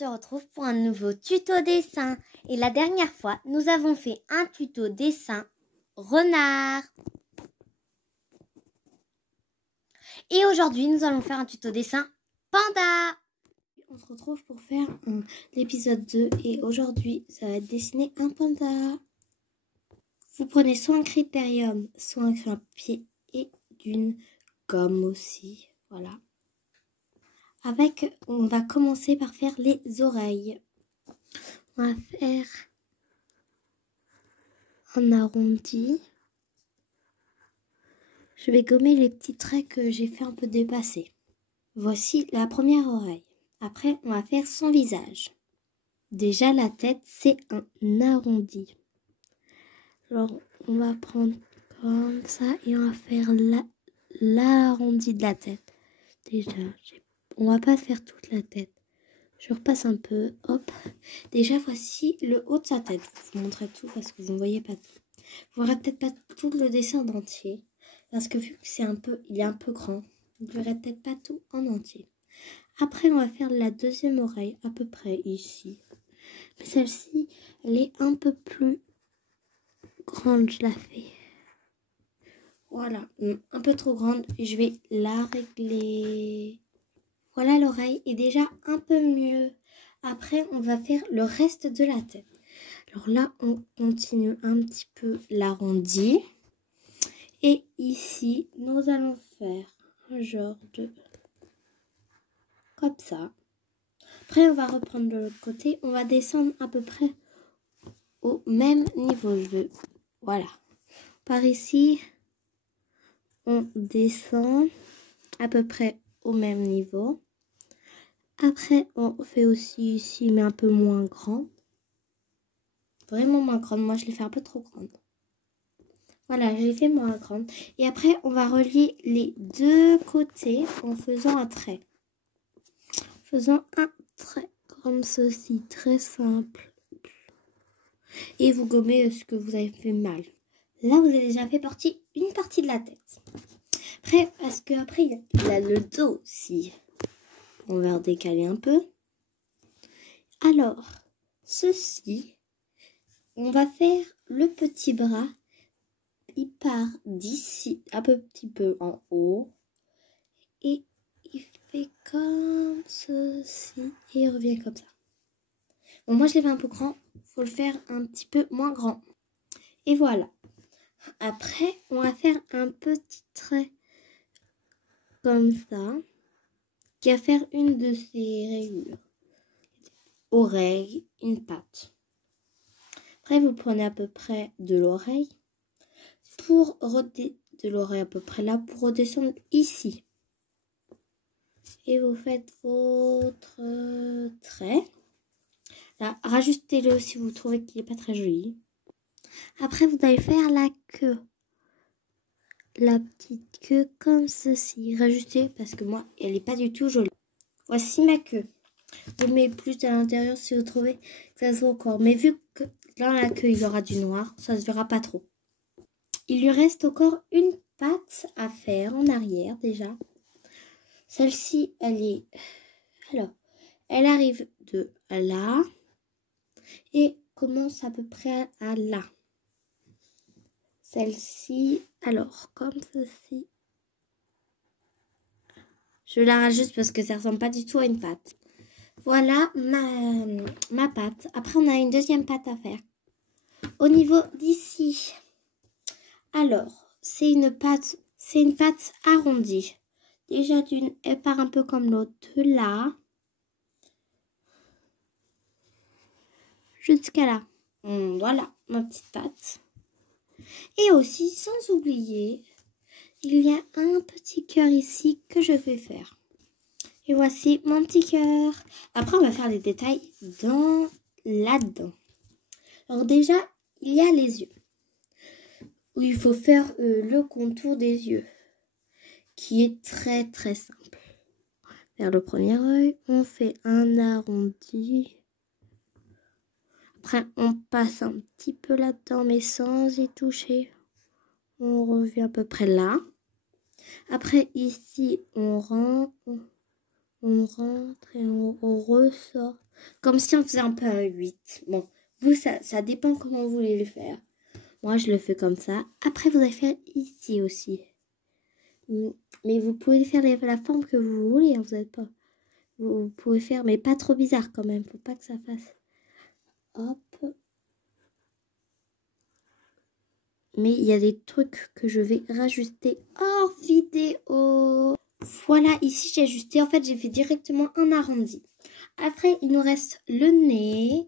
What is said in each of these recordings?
se retrouve pour un nouveau tuto dessin. Et la dernière fois, nous avons fait un tuto dessin renard. Et aujourd'hui, nous allons faire un tuto dessin panda. On se retrouve pour faire l'épisode 2 et aujourd'hui, ça va être dessiner un panda. Vous prenez soit un critérium, soit un crayon à pied et d'une gomme aussi. Voilà. On va commencer par faire les oreilles. On va faire un arrondi. Je vais gommer les petits traits que j'ai fait un peu dépasser. Voici la première oreille. Après, on va faire son visage. Déjà, la tête, c'est un arrondi. Alors, on va prendre comme ça et on va faire l'arrondi de la tête. Déjà, on va pas faire toute la tête. Je repasse un peu, hop. Déjà, voici le haut de sa tête. Je vous montrerai tout parce que vous ne voyez pas tout. Vous ne verrez peut-être pas tout le dessin en entier. Parce que vu que il est un peu grand, vous ne verrez peut-être pas tout en entier. Après, on va faire la deuxième oreille, à peu près ici. Mais celle-ci, elle est un peu plus grande, je la fais. Voilà, un peu trop grande. Je vais la régler. Voilà, l'oreille est déjà un peu mieux. Après, on va faire le reste de la tête. Alors là, on continue un petit peu l'arrondi. Et ici, nous allons faire un genre de... comme ça. Après, on va reprendre de l'autre côté. On va descendre à peu près au même niveau. Voilà. Par ici, on descend à peu près au même niveau. Après, on fait aussi ici, mais un peu moins grand. Vraiment moins grande. Moi, je l'ai fait un peu trop grande. Voilà, j'ai fait moins grande. Et après, on va relier les deux côtés en faisant un trait. Faisant un trait comme ceci, très simple. Et vous gommez ce que vous avez fait mal. Là, vous avez déjà fait une partie de la tête. Après, parce qu'après, il y a le dos aussi. On va redécaler un peu. Alors, ceci, on va faire le petit bras. Il part d'ici, un petit peu en haut. Et il fait comme ceci. Et il revient comme ça. Bon, moi, je l'ai fait un peu grand. Il faut le faire un petit peu moins grand. Et voilà. Après, on va faire un petit trait comme ça. Qui va faire une de ces rayures. Oreille, une patte. Après, vous prenez à peu près de l'oreille. De l'oreille à peu près là pour redescendre ici. Et vous faites votre trait. Là, rajustez-le si vous trouvez qu'il n'est pas très joli. Après, vous allez faire la queue. La petite queue comme ceci. Rajustez parce que moi, elle n'est pas du tout jolie. Voici ma queue. Vous mettez plus à l'intérieur si vous trouvez que ça se voit encore. Mais vu que dans la queue, il y aura du noir, ça ne se verra pas trop. Il lui reste encore une patte à faire en arrière déjà. Celle-ci, elle arrive de là et commence à peu près à là. Celle-ci, alors, comme ceci. Je la rajoute parce que ça ressemble pas du tout à une patte. Voilà ma patte. Après, on a une deuxième patte à faire. Au niveau d'ici, alors, c'est une patte arrondie. Déjà elle part un peu comme l'autre de là. Jusqu'à là. Voilà, ma petite patte. Et aussi, sans oublier, il y a un petit cœur ici que je vais faire. Et voici mon petit cœur. Après, on va faire les détails là-dedans. Alors déjà, il y a les yeux. Où il faut faire le contour des yeux. Qui est très très simple. Vers le premier œil, on fait un arrondi. Après, on passe un petit peu là-dedans, mais sans y toucher. On revient à peu près là. Après, ici, on rentre et on ressort Comme si on faisait un peu un 8. Bon, vous, ça dépend comment vous voulez le faire. Moi, je le fais comme ça. Après, vous allez faire ici aussi. Mais vous pouvez faire la forme que vous voulez, hein, vous n'êtes pas. Vous pouvez faire, mais pas trop bizarre quand même. Faut pas que ça fasse. Hop. Mais il y a des trucs que je vais rajuster hors vidéo. Voilà, ici j'ai ajusté. En fait, j'ai fait directement un arrondi. Après, il nous reste le nez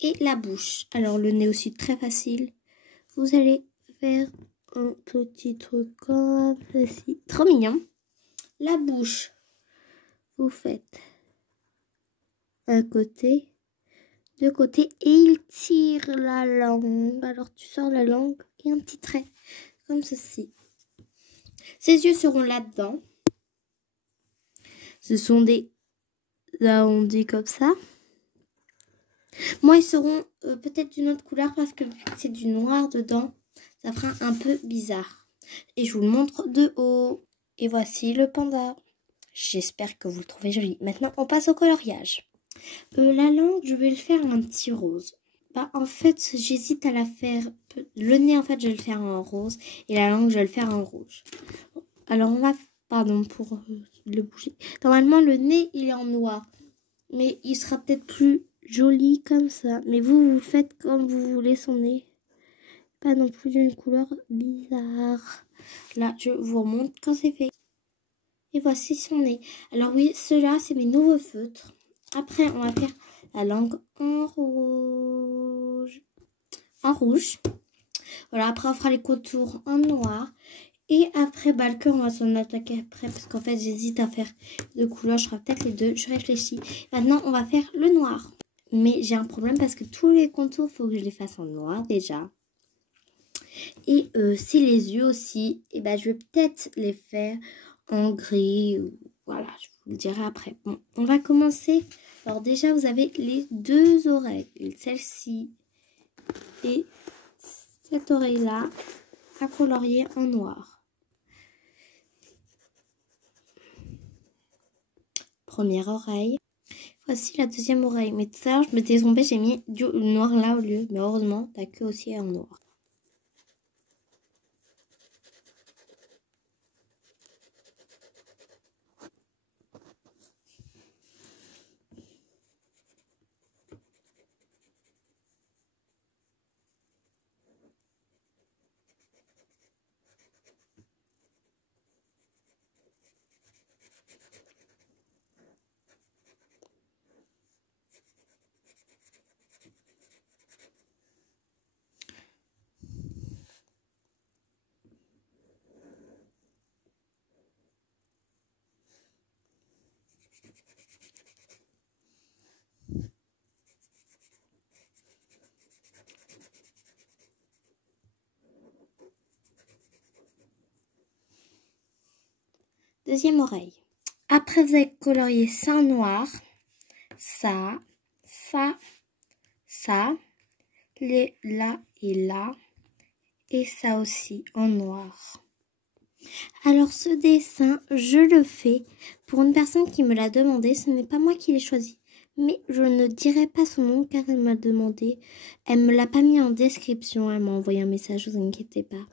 et la bouche. Alors, le nez aussi, très facile. Vous allez faire un petit truc comme ceci. Trop mignon. La bouche, vous faites un côté, deux côtés et il tire la langue. Alors, tu sors la langue et un petit trait comme ceci. Ses yeux seront là-dedans. Ce sont des arrondis comme ça. Moi, ils seront peut-être d'une autre couleur parce que c'est du noir dedans. Ça fera un peu bizarre. Et je vous le montre de haut. Et voici le panda. J'espère que vous le trouvez joli. Maintenant, on passe au coloriage. La langue, je vais le faire un petit rose. Bah, en fait, j'hésite à la faire... Le nez, en fait, je vais le faire en rose. Et la langue, je vais le faire en rouge. Alors, on va... Pardon pour le bouger. Normalement, le nez, il est en noir. Mais il sera peut-être plus joli comme ça. Mais vous faites comme vous voulez son nez. Pas non plus d'une couleur bizarre. Là, je vous remontre quand c'est fait. Et voici son nez. Alors oui, ceux-là, c'est mes nouveaux feutres. Après, on va faire la langue en rouge. En rouge. Voilà, après, on fera les contours en noir. Et après, bah, le cœur, on va s'en attaquer après. Parce qu'en fait, j'hésite à faire deux couleurs. Je ferai peut-être les deux. Je réfléchis. Maintenant, on va faire le noir. Mais j'ai un problème parce que tous les contours, il faut que je les fasse en noir déjà. Et c'est les yeux aussi. Et bah, je vais peut-être les faire en gris. Voilà, je vous le dirai après. Bon, on va commencer. Alors déjà, vous avez les deux oreilles. Celle-ci et cette oreille-là à colorier en noir. Première oreille. Voici la deuxième oreille. Mais tout à l'heure, je m'étais trompée, j'ai mis du noir là au lieu. Mais heureusement, ta queue aussi est en noir. Deuxième oreille. Après, vous allez colorier ça en noir. Ça, ça, ça, les là et là. Et ça aussi en noir. Alors ce dessin, je le fais pour une personne qui me l'a demandé. Ce n'est pas moi qui l'ai choisi. Mais je ne dirai pas son nom car elle m'a demandé. Elle me l'a pas mis en description. Elle m'a envoyé un message, vous inquiétez pas.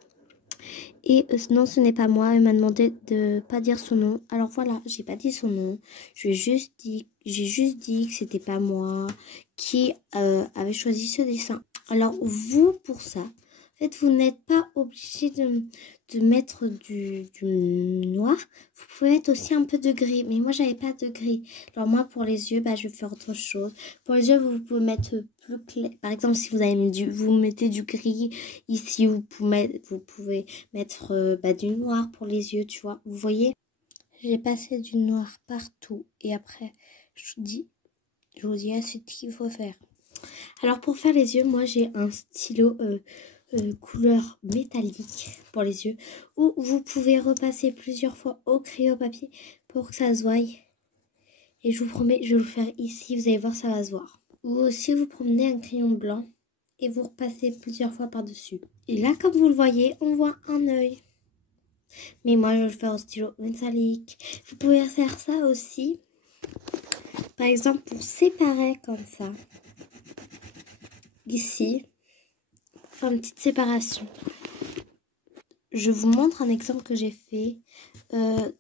Et non, ce n'est pas moi. Elle m'a demandé de pas dire son nom. Alors voilà, j'ai pas dit son nom. J'ai juste dit que c'était pas moi qui avait choisi ce dessin. Alors vous, pour ça, en fait, vous n'êtes pas obligé de mettre du noir. Vous pouvez mettre aussi un peu de gris. Mais moi, j'avais pas de gris. Alors moi, pour les yeux, bah, je vais faire autre chose. Pour les yeux, vous pouvez mettre plus clair. Par exemple, si vous avez vous mettez du gris. Ici, vous pouvez mettre du noir pour les yeux, tu vois. Vous voyez, j'ai passé du noir partout. Et après, je vous dis c'est ce qu'il faut faire. Alors, pour faire les yeux, moi, j'ai un stylo couleur métallique pour les yeux. Ou vous pouvez repasser plusieurs fois au crayon papier pour que ça se voie. Et je vous promets, je vais vous faire ici. Vous allez voir, ça va se voir. Ou aussi, vous prenez un crayon blanc et vous repassez plusieurs fois par-dessus. Et là, comme vous le voyez, on voit un œil. Mais moi, je vais le faire au stylo métallique. Vous pouvez faire ça aussi. Par exemple, pour séparer comme ça, ici, pour faire une petite séparation. Je vous montre un exemple que j'ai fait.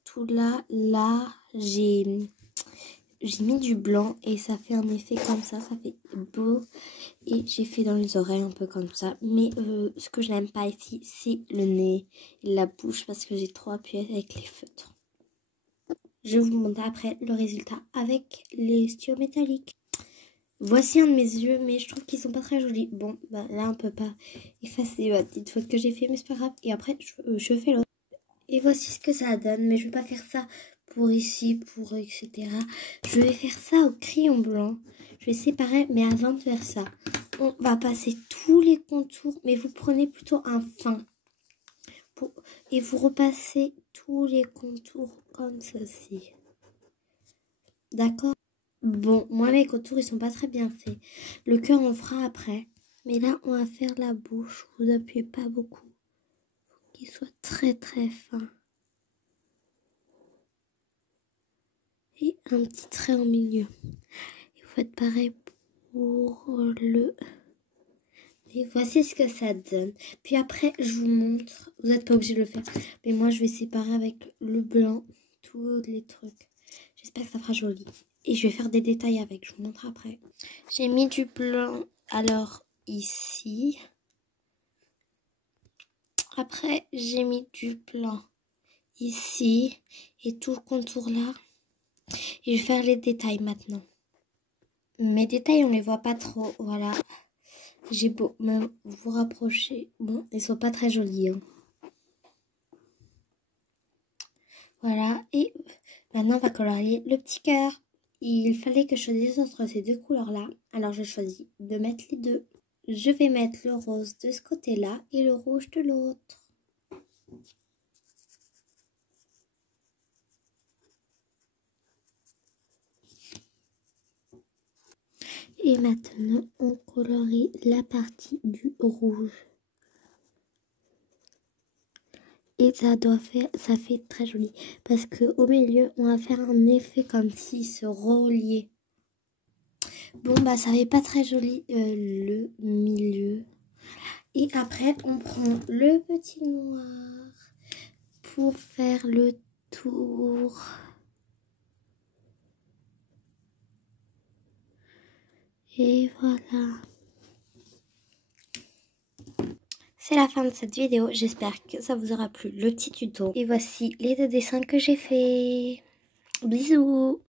Tout là, j'ai mis du blanc et ça fait un effet comme ça fait beau. Et j'ai fait dans les oreilles un peu comme ça. Mais ce que je n'aime pas ici, c'est le nez et la bouche parce que j'ai trop appuyé avec les feutres. Je vous montre après le résultat avec les stylos métalliques. Voici un de mes yeux, mais je trouve qu'ils sont pas très jolis. Bon, bah là on peut pas effacer la petite faute que j'ai fait, mais c'est pas grave. Et après, je fais l'autre. Et voici ce que ça donne, mais je vais pas faire ça pour ici, pour etc. Je vais faire ça au crayon blanc. Je vais séparer, mais avant de faire ça, on va passer tous les contours, mais vous prenez plutôt un fin. Et vous repassez tous les contours comme ceci. D'accord? Bon, moi mes contours ils sont pas très bien faits. Le cœur on fera après. Mais là on va faire la bouche. Vous appuyez pas beaucoup. Faut qu'il soit très très fin. Et un petit trait au milieu. Et vous faites pareil pour le... Et voici ce que ça donne. Puis après je vous montre. Vous n'êtes pas obligé de le faire. Mais moi je vais séparer avec le blanc tous les trucs. J'espère que ça fera joli. Et je vais faire des détails avec, je vous montre après. J'ai mis du blanc, alors ici. Après, j'ai mis du blanc ici. Et tout le contour là. Et je vais faire les détails maintenant. Mes détails, on les voit pas trop, voilà. J'ai beau me vous rapprocher. Bon, ils sont pas très jolis. Hein. Voilà, et maintenant on va colorier le petit cœur. Il fallait que je choisisse entre ces deux couleurs-là. Alors j'ai choisi de mettre les deux. Je vais mettre le rose de ce côté-là et le rouge de l'autre. Et maintenant, on colorie la partie du rouge. Et ça fait très joli. Parce qu'au milieu, on va faire un effet comme s'il se reliait. Bon, bah ça fait pas très joli le milieu. Et après, on prend le petit noir pour faire le tour. Et voilà. C'est la fin de cette vidéo. J'espère que ça vous aura plu, le petit tuto. Et voici les deux dessins que j'ai fait. Bisous!